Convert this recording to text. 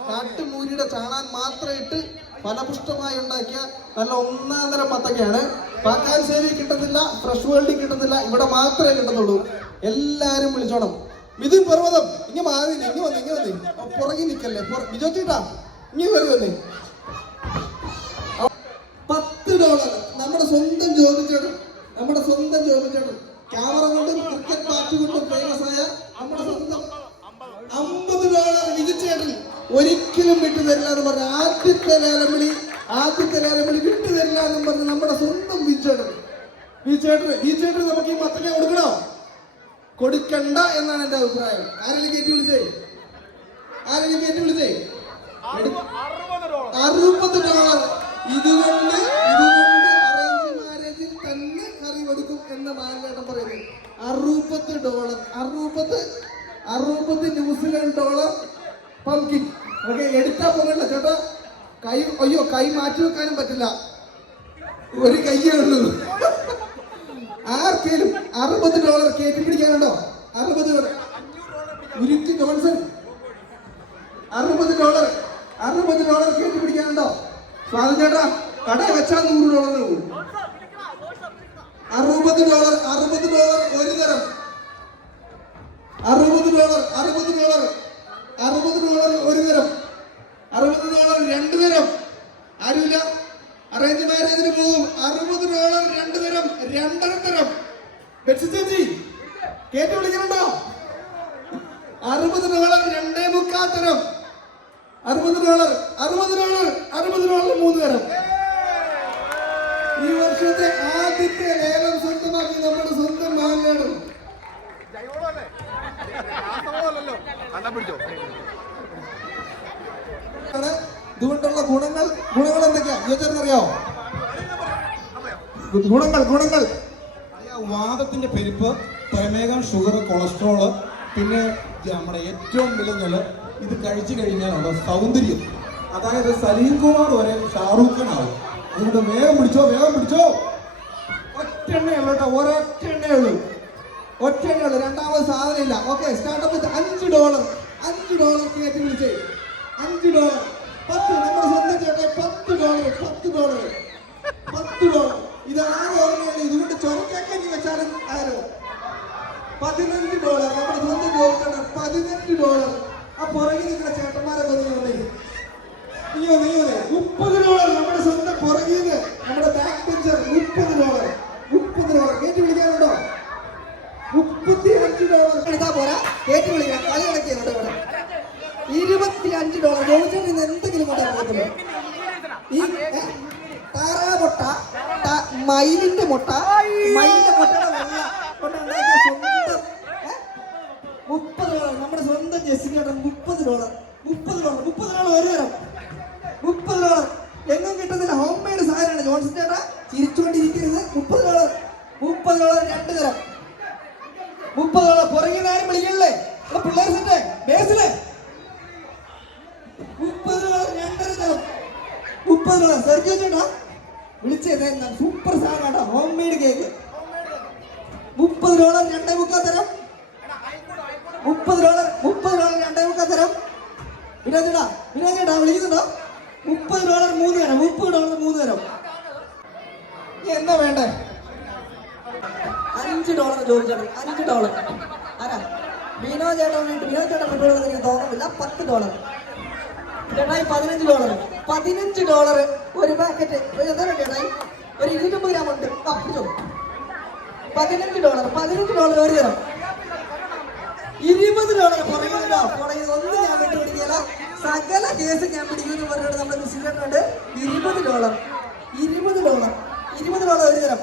കാട്ടുമൂരിയുടെ ചാണാൻ മാത്രം ഇട്ട് ഫലപുഷ്ടമായി ഉണ്ടാക്കിയ നല്ല ഒന്നാന്തരം മത്തക്കയാണ്. പാക്കാൻശ്ശേരി കിട്ടുന്നില്ല, ഫ്രഷ് വേൾഡിൽ കിട്ടുന്നില്ല, ഇവിടെ മാത്രമേ കിട്ടുന്നുള്ളൂ. എല്ലാരും വിളിച്ചോണം. മിഥുൻ പർവ്വതം ഇങ്ങ മാറിയില്ല, ഇങ്ങ വന്നേ പുറകെ നിക്കല്ലേ, വിജോച്ചിട്ടാ ഇങ്ങ വരുവന്നേ. $10 നമ്മുടെ സ്വന്തം ജോബിച്ചേട്ടൻ ക്യാമറ കൊണ്ടും ക്രിക്കറ്റ് ബാറ്റ് കൊണ്ടും ഫേമസ് ആയ നമ്മുടെ സ്വന്തം $50 വിജയിച്ചേട്ടൻ ഒരിക്കലും വിട്ടു തരില്ല എന്ന് പറഞ്ഞ ആദ്യത്തെ ലേലം വിളി വിട്ടു തരില്ല എന്ന് പറഞ്ഞ് നമ്മുടെ സ്വന്തം വിജയിച്ചേട്ടൻ നമുക്ക് ഈ മത്തങ്ങ കൊടുക്കണോ? കൊടുക്കണ്ട എന്നാണ് എന്റെ അഭിപ്രായം. ആരെങ്കിലും കയറ്റി വിളിച്ചേ $60. ഇതുകൊണ്ട് അറേഞ്ച് മാരേജിൽ തന്നെ കറി കൊടുക്കും എന്ന് മാനേട്ടൻ പറയുന്നത്. $60 ന്യൂസിലൻഡ് ഡോളർ പംകിൻ. ഓക്കെ, എടുത്താ പോകണ്ട ചേട്ടാ. കൈ മാറ്റി വെക്കാനും പറ്റില്ല, ഒരു കയ്യേ ഉള്ളൂ. ആർക്കേലും $60 കയറ്റി പിടിക്കാനുണ്ടോ? $60 ഉരുക്കി ജോൺസൺ $60 കയറ്റി പിടിക്കാനുണ്ടോ? സ്വാതി ചേട്ടാ കട വെച്ചാൽ $100 പോകും. $60 ഒരു തരം, $60 ഒരു തരം, $60 രണ്ട് തരം. ആരുമില്ല, അറേഞ്ച് മാരേജിന് പോകും. $60 രണ്ട് തരം, 2.5 തരം. ചേച്ചി കേട്ട് വിളിക്കുന്നുണ്ടോ? $60 2.25 തരം, $60 3 തരം. ഈ വർഷത്തെ ആദ്യത്തെ ലേലം സ്വന്തമാക്കി നമ്മുടെ സ്വന്തം മാനേടം. ഇതുകൊണ്ടുള്ള ഗുണങ്ങൾ എന്തൊക്കെയാ അറിയാമോ? ഗുണങ്ങൾ വാദത്തിന്റെ പെരുപ്പ്, പ്രമേഹം, ഷുഗർ, കൊളസ്ട്രോള്, പിന്നെ നമ്മുടെ ഏറ്റവും വിലഞ്ഞത് ഇത് കഴിച്ചു കഴിഞ്ഞാലുള്ള സൗന്ദര്യം. അതായത് സലീം കുമാർ വരെ ഷാറൂഖ് ഖാൻ ആവും. അതുകൊണ്ട് വേഗം പിടിച്ചോ. ഒറ്റ എണ്ണയുള്ളൂ കേട്ടോ, ഒരൊറ്റ എണ്ണയുള്ളൂ. രണ്ടാമത് സാധനം ഇല്ല. ഓക്കെ, സ്റ്റാർട്ടപ്പ് വിത്ത് $5 കയറ്റി വിളിച്ചേ. $5 10 നമ്മുടെ സ്വന്തം ചേട്ടാ. $10 ഇത് ആരും ഓർമ്മയുള്ളൂ. ഇതുകൊണ്ട് ചൊരക്കാക്കി വെച്ചാലും ആരോ. $15 നമ്മുടെ സ്വന്തം ജോലിക്കാണ്. $15 ആ പുറകിൽ നിൽക്കുന്ന ചേട്ടന്മാരെ പറഞ്ഞേ. $30 നമ്മുടെ സ്വന്തം പുറകിൽ നമ്മുടെ ബാക്ക് ബെഞ്ചർ. $30 കയറ്റി വിളിക്കാനുണ്ടോ? $35 എടുത്താ പോരാ, കയറ്റി വിളിക്കാം. കളി കളിക്കുന്നുണ്ട് ഇവിടെ. $25 ജോലിച്ചാൽ ഇന്ന് എന്തെങ്കിലും കൊണ്ടാ പോകത്തില്ല. ഈ താറാമുട്ട, മയിലിന്റെ മുട്ടയുടെ വെള്ള കൊണ്ടുണ്ടാക്കിയ സ്വന്തം $30 നമ്മുടെ സ്വന്തം ജെസ്സിക്കാണ്. $30 ഒരു തരം. $30 എങ്ങും കിട്ടുന്നില്ല. ഹോം മെയ്ഡ് സാധനമാണ്. ജോൺസൺ ചേട്ടാ ചിരിച്ചുകൊണ്ടിരിക്കരുത്. $30 രണ്ട് തരം. $30 പുറകിൽ ആരും വിളിക്കണില്ലേ? പിള്ളേർ സെറ്റ് ബേസിലെ $30 2.5 തരം. $30 സെർജിയോ ചേട്ടാ വിളിച്ചത് സൂപ്പർ സാധനമാണ്. Home made cake. $30 2.25 തരം. $30 2.25 തരം. വിനോദ് ചേട്ടാ വിളിക്കുന്നുണ്ടോ? $30 3 തരം. $30 3 തരം. എന്താ വേണ്ടേ? $5 ചോദിച്ചാണ്. $5 ആരാ? വിനോദ് ചേട്ടൻ വിട്ടുകൊടുക്കുന്ന എനിക്ക് തോന്നുന്നില്ല. $10 ചേട്ടായി. $15 ഒരു പാക്കറ്റ്. എന്താ ചേട്ടായി? ഒരു 250 ഗ്രാം ഉണ്ട്. $15 ഒരു തരം. $20 പുറകിലുണ്ടോ? ഒന്നും ഞാൻ വിട്ടുപിടിക്കില്ല. സകല കേസ് ഞാൻ പിടിക്കുമെന്ന് പറഞ്ഞിട്ട് നമ്മുടെ മിസ്സിട്ടുണ്ട്. $20 ഒരു തരം.